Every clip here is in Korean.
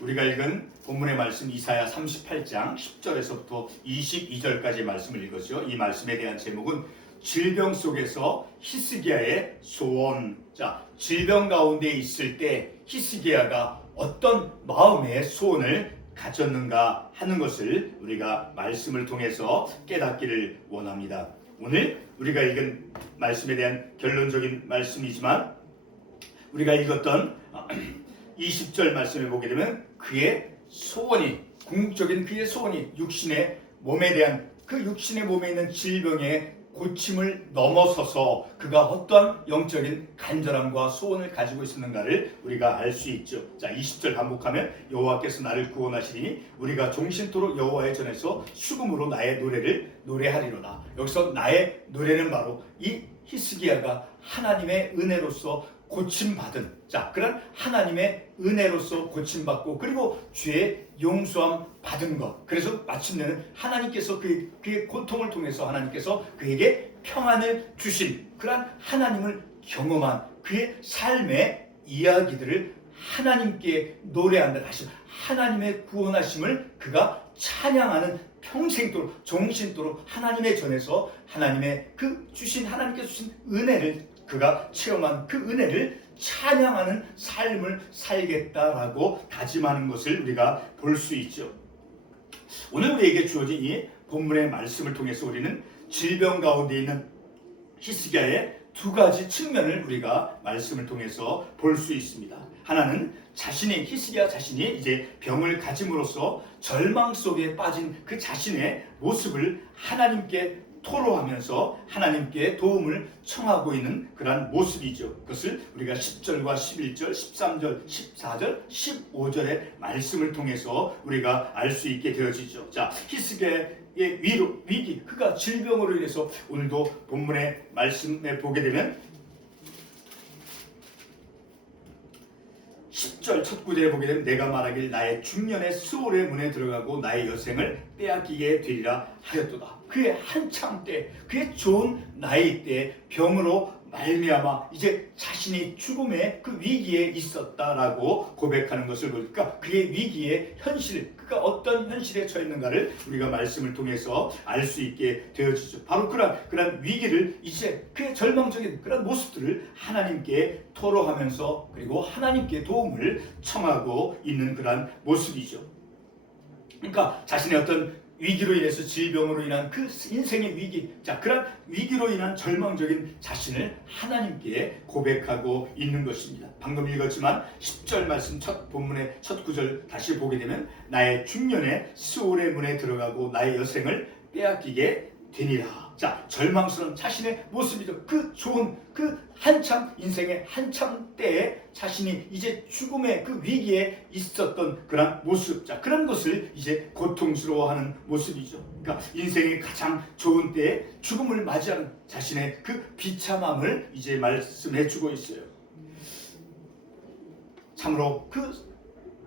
우리가 읽은 본문의 말씀 이사야 38장 10절에서부터 22절까지의 말씀을 읽었죠. 이 말씀에 대한 제목은 질병 속에서 히스기야의 소원. 자, 질병 가운데 있을 때 히스기야가 어떤 마음의 소원을 가졌는가 하는 것을 우리가 말씀을 통해서 깨닫기를 원합니다. 오늘 우리가 읽은 말씀에 대한 결론적인 말씀이지만 우리가 읽었던 20절 말씀을 보게 되면 그의 소원이, 궁극적인 그의 소원이 육신의 몸에 대한 그 육신의 몸에 있는 질병의 고침을 넘어서서 그가 어떠한 영적인 간절함과 소원을 가지고 있었는가를 우리가 알 수 있죠. 자, 20절 반복하면 여호와께서 나를 구원하시리니 우리가 종신토록 여호와의 전에서 수금으로 나의 노래를 노래하리로다. 여기서 나의 노래는 바로 이 히스기야가 하나님의 은혜로서 고침받은, 자, 그런 하나님의 은혜로서 고침받고 그리고 죄의 용서함 받은 것. 그래서 마침내는 하나님께서 그의 고통을 통해서 하나님께서 그에게 평안을 주신 그런 하나님을 경험한 그의 삶의 이야기들을 하나님께 노래한다. 다시 하나님의 구원하심을 그가 찬양하는 평생도록 종신도록 하나님의 전에서 하나님의 그 주신 하나님께서 주신 은혜를 그가 체험한 그 은혜를 찬양하는 삶을 살겠다라고 다짐하는 것을 우리가 볼 수 있죠. 오늘 우리에게 주어진 이 본문의 말씀을 통해서 우리는 질병 가운데 있는 히스기야의 두 가지 측면을 우리가 말씀을 통해서 볼 수 있습니다. 하나는 히스기야 자신이 이제 병을 가짐으로써 절망 속에 빠진 그 자신의 모습을 하나님께 토로하면서 하나님께 도움을 청하고 있는 그러한 모습이죠. 그것을 우리가 10절과 11절, 13절, 14절, 15절의 말씀을 통해서 우리가 알 수 있게 되어지죠. 자, 히스기야의 위기, 그가 질병으로 인해서 오늘도 본문의 말씀에 보게 되면 10절 첫 구절에 보게 되면 내가 말하길 나의 중년의 수월의 문에 들어가고 나의 여생을 빼앗기게 되리라 하였도다. 그의 한참 때, 그의 좋은 나이 때 병으로 말미암아 이제 자신이 죽음의 그 위기에 있었다라고 고백하는 것을 보니까 그의 위기의 현실, 그가 어떤 현실에 처했는가를 우리가 말씀을 통해서 알 수 있게 되어지죠. 바로 그런 위기를 이제 그의 절망적인 그런 모습들을 하나님께 토로하면서 그리고 하나님께 도움을 청하고 있는 그런 모습이죠. 그러니까 자신의 어떤 위기로 인해서 질병으로 인한 그 인생의 위기, 자, 그런 위기로 인한 절망적인 자신을 하나님께 고백하고 있는 것입니다. 방금 읽었지만 10절 말씀 본문의 첫 구절 다시 보게 되면 나의 중년의 스올의 문에 들어가고 나의 여생을 빼앗기게 되니라. 자, 절망스러운 자신의 모습이죠. 그 좋은 그 한참 인생의 한참 때에 자신이 이제 죽음의 그 위기에 있었던 그런 모습, 자, 그런 것을 이제 고통스러워하는 모습이죠. 그러니까 인생의 가장 좋은 때에 죽음을 맞이하는 자신의 그 비참함을 이제 말씀해주고 있어요. 참으로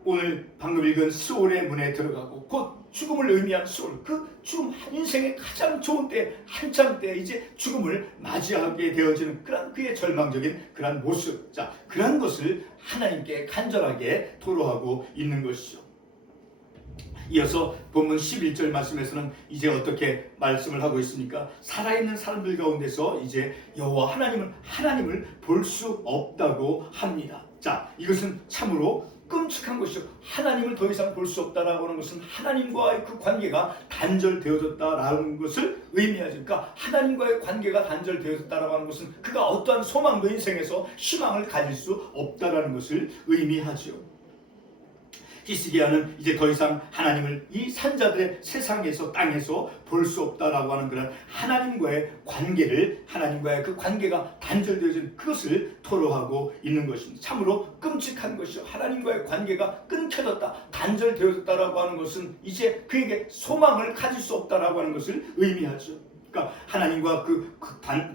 오늘 방금 읽은 스올의 문에 들어가고 곧 죽음을 의미하는 스올, 그 죽음, 인생의 가장 좋은 때, 한참 때 이제 죽음을 맞이하게 되어지는 그런 그의 절망적인 그런 모습, 자, 그런 것을 하나님께 간절하게 토로하고 있는 것이죠. 이어서 본문 11절 말씀에서는 이제 어떻게 말씀을 하고 있습니까? 살아있는 사람들 가운데서 이제 여호와 하나님을 볼 수 없다고 합니다. 자, 이것은 참으로 끔찍한 것이죠. 하나님을 더 이상 볼 수 없다라고 하는 것은 하나님과의 그 관계가 단절되어졌다라는 것을 의미하죠. 그러니까 하나님과의 관계가 단절되어졌다라고 하는 것은 그가 어떠한 소망도 인생에서 희망을 가질 수 없다라는 것을 의미하죠. 히스기야는 이제 더 이상 하나님을 이 산자들의 세상에서 땅에서 볼 수 없다라고 하는 그런 하나님과의 그 관계가 단절되어진 그것을 토로하고 있는 것입니다. 참으로 끔찍한 것이죠. 하나님과의 관계가 끊겨졌다, 단절되어졌다라고 하는 것은 이제 그에게 소망을 가질 수 없다라고 하는 것을 의미하죠. 그러니까 하나님과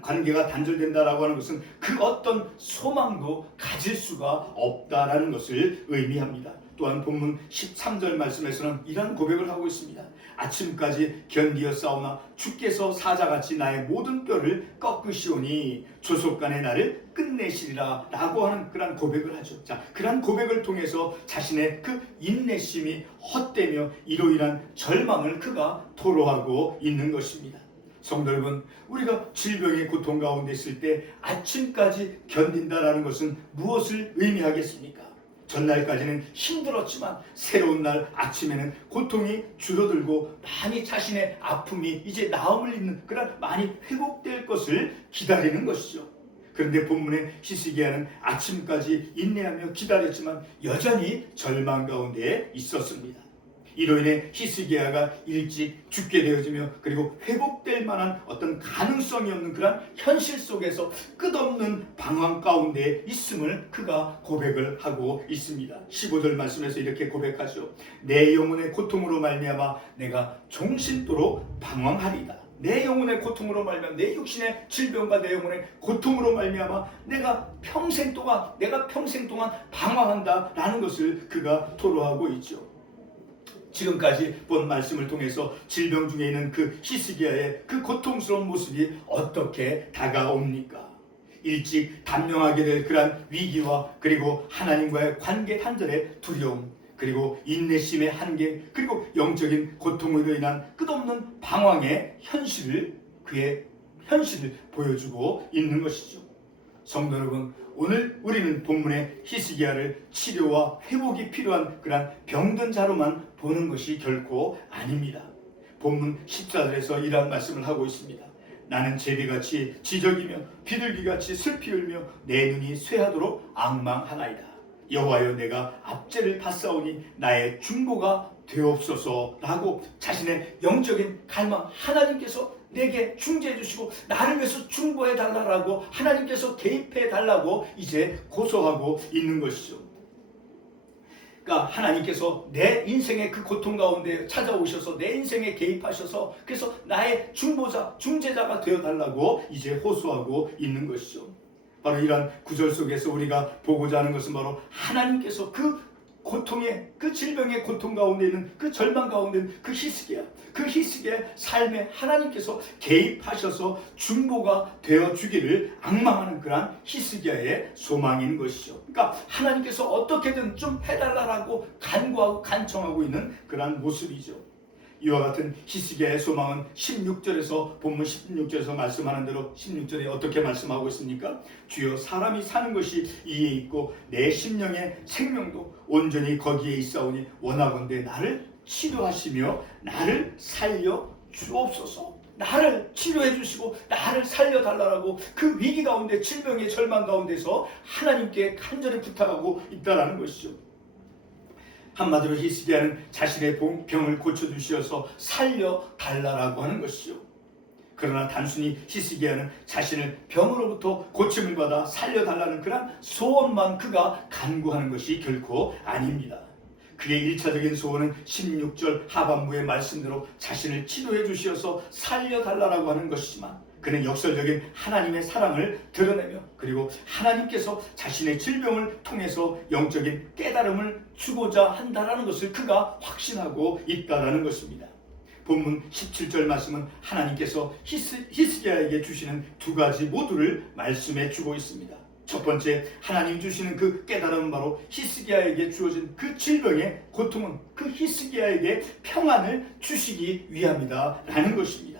관계가 단절된다라고 하는 것은 그 어떤 소망도 가질 수가 없다라는 것을 의미합니다. 또한 본문 13절 말씀에서는 이런 고백을 하고 있습니다. 아침까지 견디어 싸우나 주께서 사자같이 나의 모든 뼈를 꺾으시오니 조속간에 나를 끝내시리라 라고 하는 그런 고백을 하죠. 자, 그런 고백을 통해서 자신의 그 인내심이 헛되며 이로 인한 절망을 그가 토로하고 있는 것입니다. 성도 여러분, 우리가 질병의 고통 가운데 있을 때 아침까지 견딘다라는 것은 무엇을 의미하겠습니까? 전날까지는 힘들었지만 새로운 날 아침에는 고통이 줄어들고 많이 자신의 아픔이 이제 나음을 잇는 그런 많이 회복될 것을 기다리는 것이죠. 그런데 본문의 히스기야는 아침까지 인내하며 기다렸지만 여전히 절망 가운데 있었습니다. 이로 인해 히스기야가 일찍 죽게 되어지며 그리고 회복될 만한 어떤 가능성이 없는 그런 현실 속에서 끝없는 방황 가운데 있음을 그가 고백을 하고 있습니다. 15절 말씀에서 이렇게 고백하죠. 내 영혼의 고통으로 말미암아 내가 종신토록 방황하리이다. 내 영혼의 고통으로 말미암아 내 육신의 질병과 내 영혼의 고통으로 말미암아 내가 평생 동안 방황한다라는 것을 그가 토로하고 있죠. 지금까지 본 말씀을 통해서 질병 중에 있는 그 히스기야의 그 고통스러운 모습이 어떻게 다가옵니까? 일찍 단명하게 될 그러한 위기와 그리고 하나님과의 관계 단절의 두려움, 그리고 인내심의 한계, 그리고 영적인 고통으로 인한 끝없는 방황의 그의 현실을 보여주고 있는 것이죠. 성도 여러분, 오늘 우리는 본문의 히스기야를 치료와 회복이 필요한 그런 병든 자로만 보는 것이 결코 아닙니다. 본문 14절에서 이러한 말씀을 하고 있습니다. 나는 제비같이 지저귀며 비둘기같이 슬피 울며 내 눈이 쇠하도록 앙망하나이다. 여호와여, 내가 압제를 받사오니 나의 중보가 되옵소서라고 자신의 영적인 갈망, 하나님께서 내게 중재해 주시고 나를 위해서 중보해 달라고 하나님께서 개입해 달라고 이제 고소하고 있는 것이죠. 그러니까 하나님께서 내 인생의 그 고통 가운데 찾아오셔서 내 인생에 개입하셔서 그래서 나의 중보자, 중재자가 되어 달라고 이제 호소하고 있는 것이죠. 바로 이런 구절 속에서 우리가 보고자 하는 것은 바로 하나님께서 그 고통의, 그 질병의 고통 가운데 있는 그 절망 가운데 있는 그 히스기야의 삶에 하나님께서 개입하셔서 중보가 되어 주기를 앙망하는 그러한 히스기야의 소망인 것이죠. 그러니까 하나님께서 어떻게든 좀 해달라고 간구하고 간청하고 있는 그러한 모습이죠. 이와 같은 히스기야의 소망은 16절에서 본문 16절에서 말씀하는 대로 16절에 어떻게 말씀하고 있습니까? 주여, 사람이 사는 것이 이에 있고 내 심령의 생명도 온전히 거기에 있사오니 원하건대 나를 치료하시며 나를 살려 주옵소서. 나를 치료해 주시고 나를 살려달라고 그 위기 가운데, 질병의 절망 가운데서 하나님께 간절히 부탁하고 있다는 것이죠. 한마디로 히스기야는 자신의 병을 고쳐주시어서 살려달라고 하는 것이죠. 그러나 단순히 히스기야는 자신을 병으로부터 고침을 받아 살려달라는 그런 소원만 그가 간구하는 것이 결코 아닙니다. 그의 1차적인 소원은 16절 하반부의 말씀대로 자신을 치료해 주시어서 살려달라고 하는 것이지만 그는 역설적인 하나님의 사랑을 드러내며 그리고 하나님께서 자신의 질병을 통해서 영적인 깨달음을 주고자 한다는 것을 그가 확신하고 있다는 것입니다. 본문 17절 말씀은 하나님께서 히스기야에게 주시는 두 가지 모두를 말씀해 주고 있습니다. 첫 번째, 하나님 주시는 그 깨달음은 바로 히스기야에게 주어진 그 질병의 고통은 그 히스기야에게 평안을 주시기 위함이다 라는 것입니다.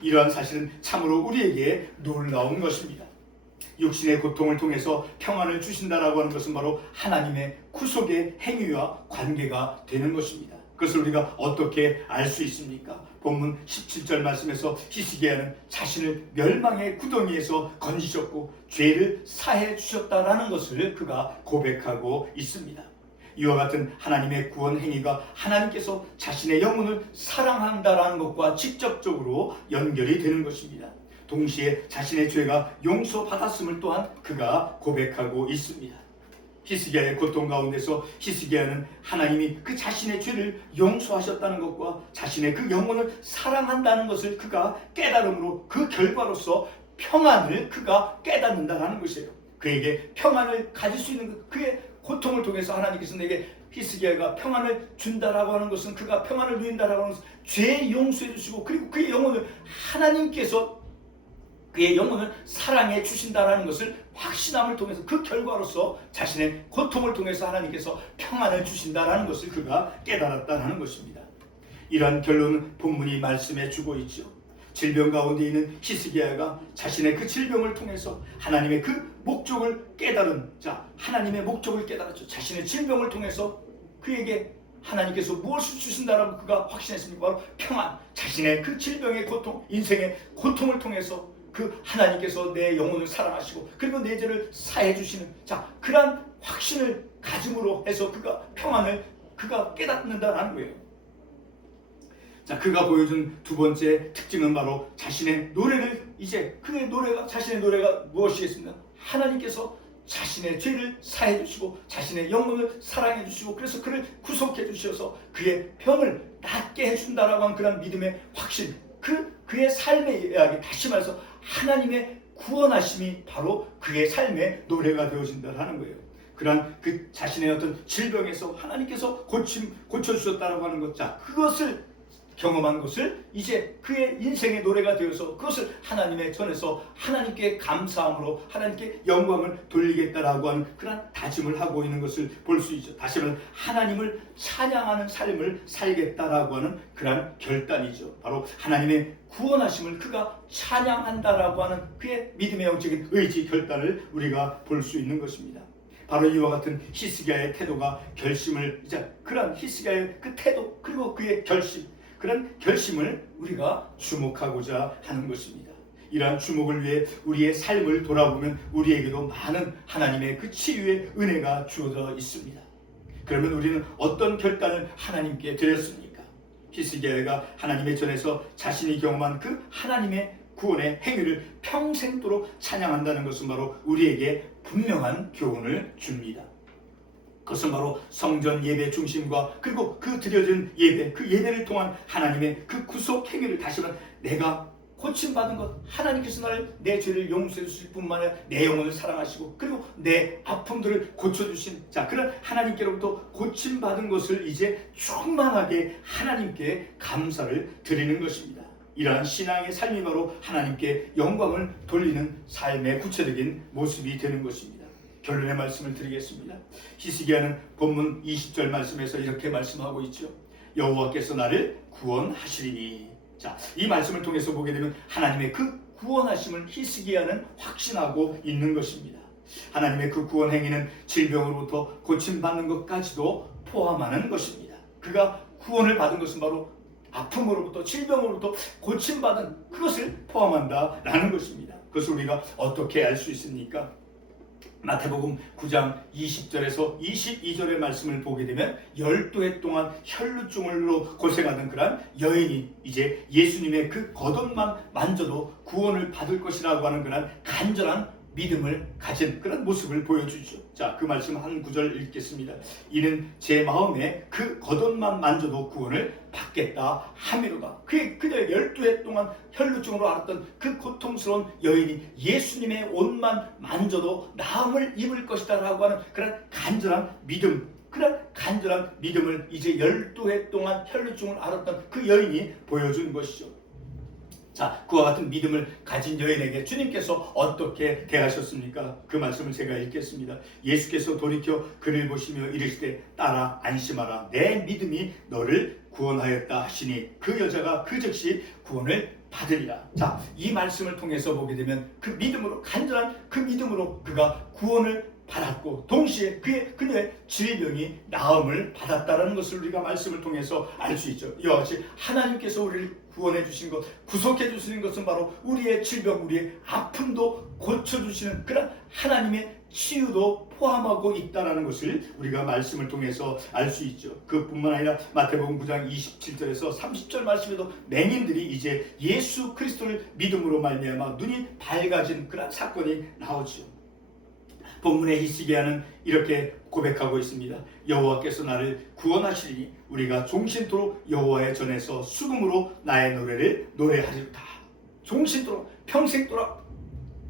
이러한 사실은 참으로 우리에게 놀라운 것입니다. 육신의 고통을 통해서 평안을 주신다라고 하는 것은 바로 하나님의 구속의 행위와 관계가 되는 것입니다. 그것을 우리가 어떻게 알 수 있습니까? 본문 17절 말씀에서 히스기야는 자신을 멸망의 구덩이에서 건지셨고 죄를 사해 주셨다라는 것을 그가 고백하고 있습니다. 이와 같은 하나님의 구원 행위가 하나님께서 자신의 영혼을 사랑한다라는 것과 직접적으로 연결이 되는 것입니다. 동시에 자신의 죄가 용서받았음을 또한 그가 고백하고 있습니다. 히스기야의 고통 가운데서 히스기야는 하나님이 그 자신의 죄를 용서하셨다는 것과 자신의 그 영혼을 사랑한다는 것을 그가 깨달음으로 그 결과로서 평안을 그가 깨닫는다는 것이에요. 그에게 평안을 가질 수 있는 그의 고통을 통해서 하나님께서 내게 히스기야가 평안을 준다라고 하는 것은 그가 평안을 누린다라고 하는 것은 죄 용서해 주시고 그리고 그의 영혼을 하나님께서 그의 영혼을 사랑해 주신다라는 것을 확신함을 통해서 그 결과로서 자신의 고통을 통해서 하나님께서 평안을 주신다라는 것을 그가 깨달았다는 것입니다. 이러한 결론은 본문이 말씀해 주고 있죠. 질병 가운데 있는 히스기야가 자신의 그 질병을 통해서 하나님의 그 목적을 깨달은 하나님의 목적을 깨달았죠. 자신의 질병을 통해서 그에게 하나님께서 무엇을 주신다라고 그가 확신했습니까? 바로 평안. 자신의 그 질병의 고통, 인생의 고통을 통해서 그 하나님께서 내 영혼을 사랑하시고 그리고 내 죄를 사해 주시는 그러한 확신을 가짐으로 해서 그가 평안을 그가 깨닫는다는 거예요. 그가 보여준 두 번째 특징은 바로 자신의 노래를 이제 자신의 노래가 무엇이겠습니까? 하나님께서 자신의 죄를 사해 주시고 자신의 영혼을 사랑해 주시고 그래서 그를 구속해 주셔서 그의 병을 낫게 해준다라고 하는 그런 믿음의 확신, 그의 삶의 이야기, 다시 말해서 하나님의 구원하심이 바로 그의 삶의 노래가 되어진다는 거예요. 그러한 그 자신의 어떤 질병에서 하나님께서 고쳐주셨다라고 하는 것, 그것을 경험한 것을 이제 그의 인생의 노래가 되어서 그것을 하나님의 전에서 하나님께 감사함으로 하나님께 영광을 돌리겠다라고 하는 그런 다짐을 하고 있는 것을 볼 수 있죠. 다시 말하면 하나님을 찬양하는 삶을 살겠다라고 하는 그런 결단이죠. 바로 하나님의 구원하심을 그가 찬양한다라고 하는 그의 믿음의 영적인 의지 결단을 우리가 볼 수 있는 것입니다. 바로 이와 같은 히스기야의 태도가 결심을 그런 히스기야의 그 태도 그리고 그의 결심, 그런 결심을 우리가 주목하고자 하는 것입니다. 이러한 주목을 위해 우리의 삶을 돌아보면 우리에게도 많은 하나님의 그 치유의 은혜가 주어져 있습니다. 그러면 우리는 어떤 결단을 하나님께 드렸습니까? 히스기야가 하나님의 전에서 자신이 경험한 그 하나님의 구원의 행위를 평생도록 찬양한다는 것은 바로 우리에게 분명한 교훈을 줍니다. 그것은 바로 성전 예배 중심과 그리고 그 드려진 예배, 그 예배를 통한 하나님의 그 구속 행위를 다시 말해 내가 고침받은 것, 하나님께서 나를 내 죄를 용서해 주실 뿐만 아니라 내 영혼을 사랑하시고 그리고 내 아픔들을 고쳐주신 그런 하나님께로부터 고침받은 것을 이제 충만하게 하나님께 감사를 드리는 것입니다. 이러한 신앙의 삶이 바로 하나님께 영광을 돌리는 삶의 구체적인 모습이 되는 것입니다. 결론의 말씀을 드리겠습니다. 히스기야는 본문 20절 말씀에서 이렇게 말씀하고 있죠. 여호와께서 나를 구원하시리니. 이 말씀을 통해서 보게 되면 하나님의 그 구원하심을 히스기야는 확신하고 있는 것입니다. 하나님의 그 구원 행위는 질병으로부터 고침받는 것까지도 포함하는 것입니다. 그가 구원을 받은 것은 바로 아픔으로부터 질병으로부터 고침받은 그것을 포함한다라는 것입니다. 그것을 우리가 어떻게 알 수 있습니까? 마태복음 9장 20절에서 22절의 말씀을 보게 되면 12해 동안 혈루증으로 고생하던 그런 여인이 이제 예수님의 그 겉옷만 만져도 구원을 받을 것이라고 하는 그런 간절한 믿음을 가진 그런 모습을 보여주죠. 그 말씀 한 구절 읽겠습니다. 이는 제 마음에 그 겉옷만 만져도 구원을 받겠다 함이로다. 그녀 12해 동안 혈루증으로 앓았던 그 고통스러운 여인이 예수님의 옷만 만져도 나음을 입을 것이다 라고 하는 그런 간절한 믿음, 그런 간절한 믿음을 이제 12해 동안 혈루증을 앓았던 그 여인이 보여준 것이죠. 그와 같은 믿음을 가진 여인에게 주님께서 어떻게 대하셨습니까? 그 말씀을 제가 읽겠습니다. 예수께서 돌이켜 그를 보시며 이르시되 딸아 안심하라 내 믿음이 너를 구원하였다 하시니 그 여자가 그 즉시 구원을 받으리라. 이 말씀을 통해서 보게 되면 그 믿음으로 간절한 그 믿음으로 그가 구원을 받았고 동시에 그녀의 질병이 나음을 받았다라는 것을 우리가 말씀을 통해서 알 수 있죠. 이와 같이 하나님께서 우리를 구원해 주신 것, 구속해 주시는 것은 바로 우리의 질병, 우리의 아픔도 고쳐주시는 그런 하나님의 치유도 포함하고 있다는 것을 우리가 말씀을 통해서 알 수 있죠. 그뿐만 아니라 마태복음 9장 27절에서 30절 말씀에도 맹인들이 이제 예수 그리스도를 믿음으로 말미암아 눈이 밝아진 그런 사건이 나오죠. 본문의 히스기야는 이렇게 고백하고 있습니다. 여호와께서 나를 구원하시리니 우리가 종신토록 여호와의 전에서 수금으로 나의 노래를 노래하리로다. 종신토록, 평생토록.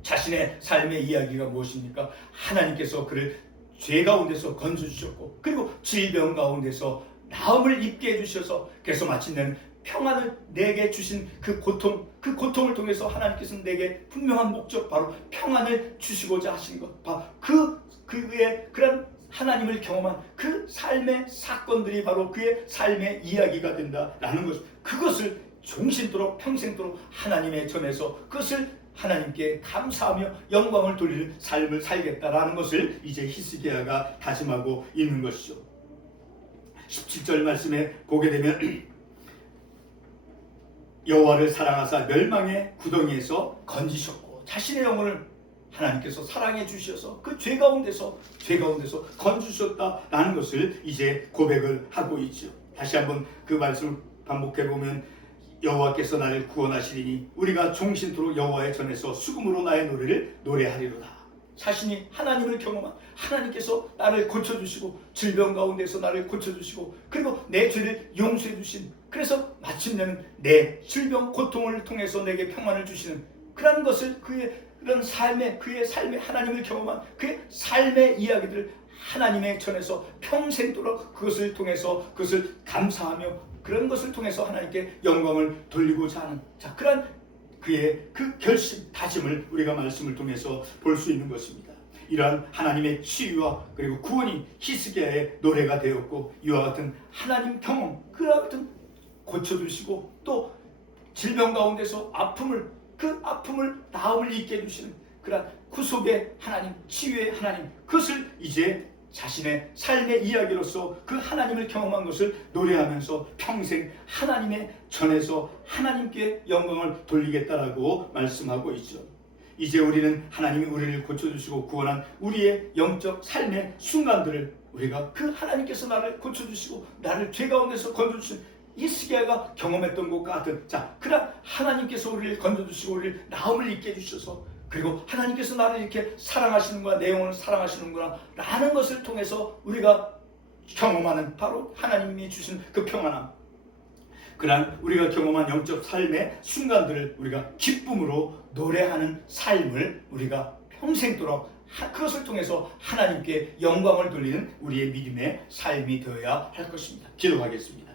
자신의 삶의 이야기가 무엇입니까? 하나님께서 그를 죄 가운데서 건져주셨고, 그리고 질병 가운데서 나음을 입게 해주셔서, 그래서 마침내는 평안을 내게 주신 그 고통을 통해서 하나님께서는 내게 분명한 목적, 바로 평안을 주시고자 하신 것, 바로 그의 그런 하나님을 경험한 그 삶의 사건들이 바로 그의 삶의 이야기가 된다라는 것, 그것을 종신토록 평생토록 하나님의 전에서 그것을 하나님께 감사하며 영광을 돌리는 삶을 살겠다라는 것을 이제 히스기야가 다짐하고 있는 것이죠. 17절 말씀에 보게 되면 여호와를 사랑하사 멸망의 구덩이에서 건지셨고, 자신의 영혼을 하나님께서 사랑해 주셔서 그 죄 가운데서 건지셨다라는 것을 이제 고백을 하고 있죠. 다시 한번 그 말씀을 반복해 보면, 여호와께서 나를 구원하시리니 우리가 종신토록 여호와의 전에서 수금으로 나의 노래를 노래하리로다. 자신이 하나님을 경험한 하나님께서 나를 고쳐주시고, 질병 가운데서 나를 고쳐주시고, 그리고 내 죄를 용서해 주신, 그래서 마침내는 내 질병 고통을 통해서 내게 평안을 주시는 그런 것을, 그의 삶의 하나님을 경험한 그의 삶의 이야기들을 하나님의 전에서 평생도록 그것을 통해서 그것을 감사하며 그런 것을 통해서 하나님께 영광을 돌리고자 하는, 자, 그런 그의 그 결심, 다짐을 우리가 말씀을 통해서 볼 수 있는 것입니다. 이러한 하나님의 치유와 그리고 구원이 히스기야의 노래가 되었고, 이와 같은 하나님 경험, 그와 같은 고쳐주시고 또 질병 가운데서 그 아픔을 나음을 잊게 해주시는 그런 구속의 하나님, 치유의 하나님, 그것을 이제 자신의 삶의 이야기로서 그 하나님을 경험한 것을 노래하면서 평생 하나님의 전에서 하나님께 영광을 돌리겠다라고 말씀하고 있죠. 이제 우리는 하나님이 우리를 고쳐주시고 구원한 우리의 영적 삶의 순간들을, 우리가 그 하나님께서 나를 고쳐주시고 나를 죄 가운데서 건져주신 히스기야가 경험했던 것과 같은, 자, 그런 하나님께서 우리를 건져주시고 우리를 나음을 잊게 해주셔서, 그리고 하나님께서 나를 이렇게 사랑하시는구나, 내 영혼을 사랑하시는구나 라는 것을 통해서 우리가 경험하는 바로 하나님이 주신 그 평안함, 그러한 우리가 경험한 영적 삶의 순간들을 우리가 기쁨으로 노래하는 삶을 우리가 평생도록, 그것을 통해서 하나님께 영광을 돌리는 우리의 믿음의 삶이 되어야 할 것입니다. 기도하겠습니다.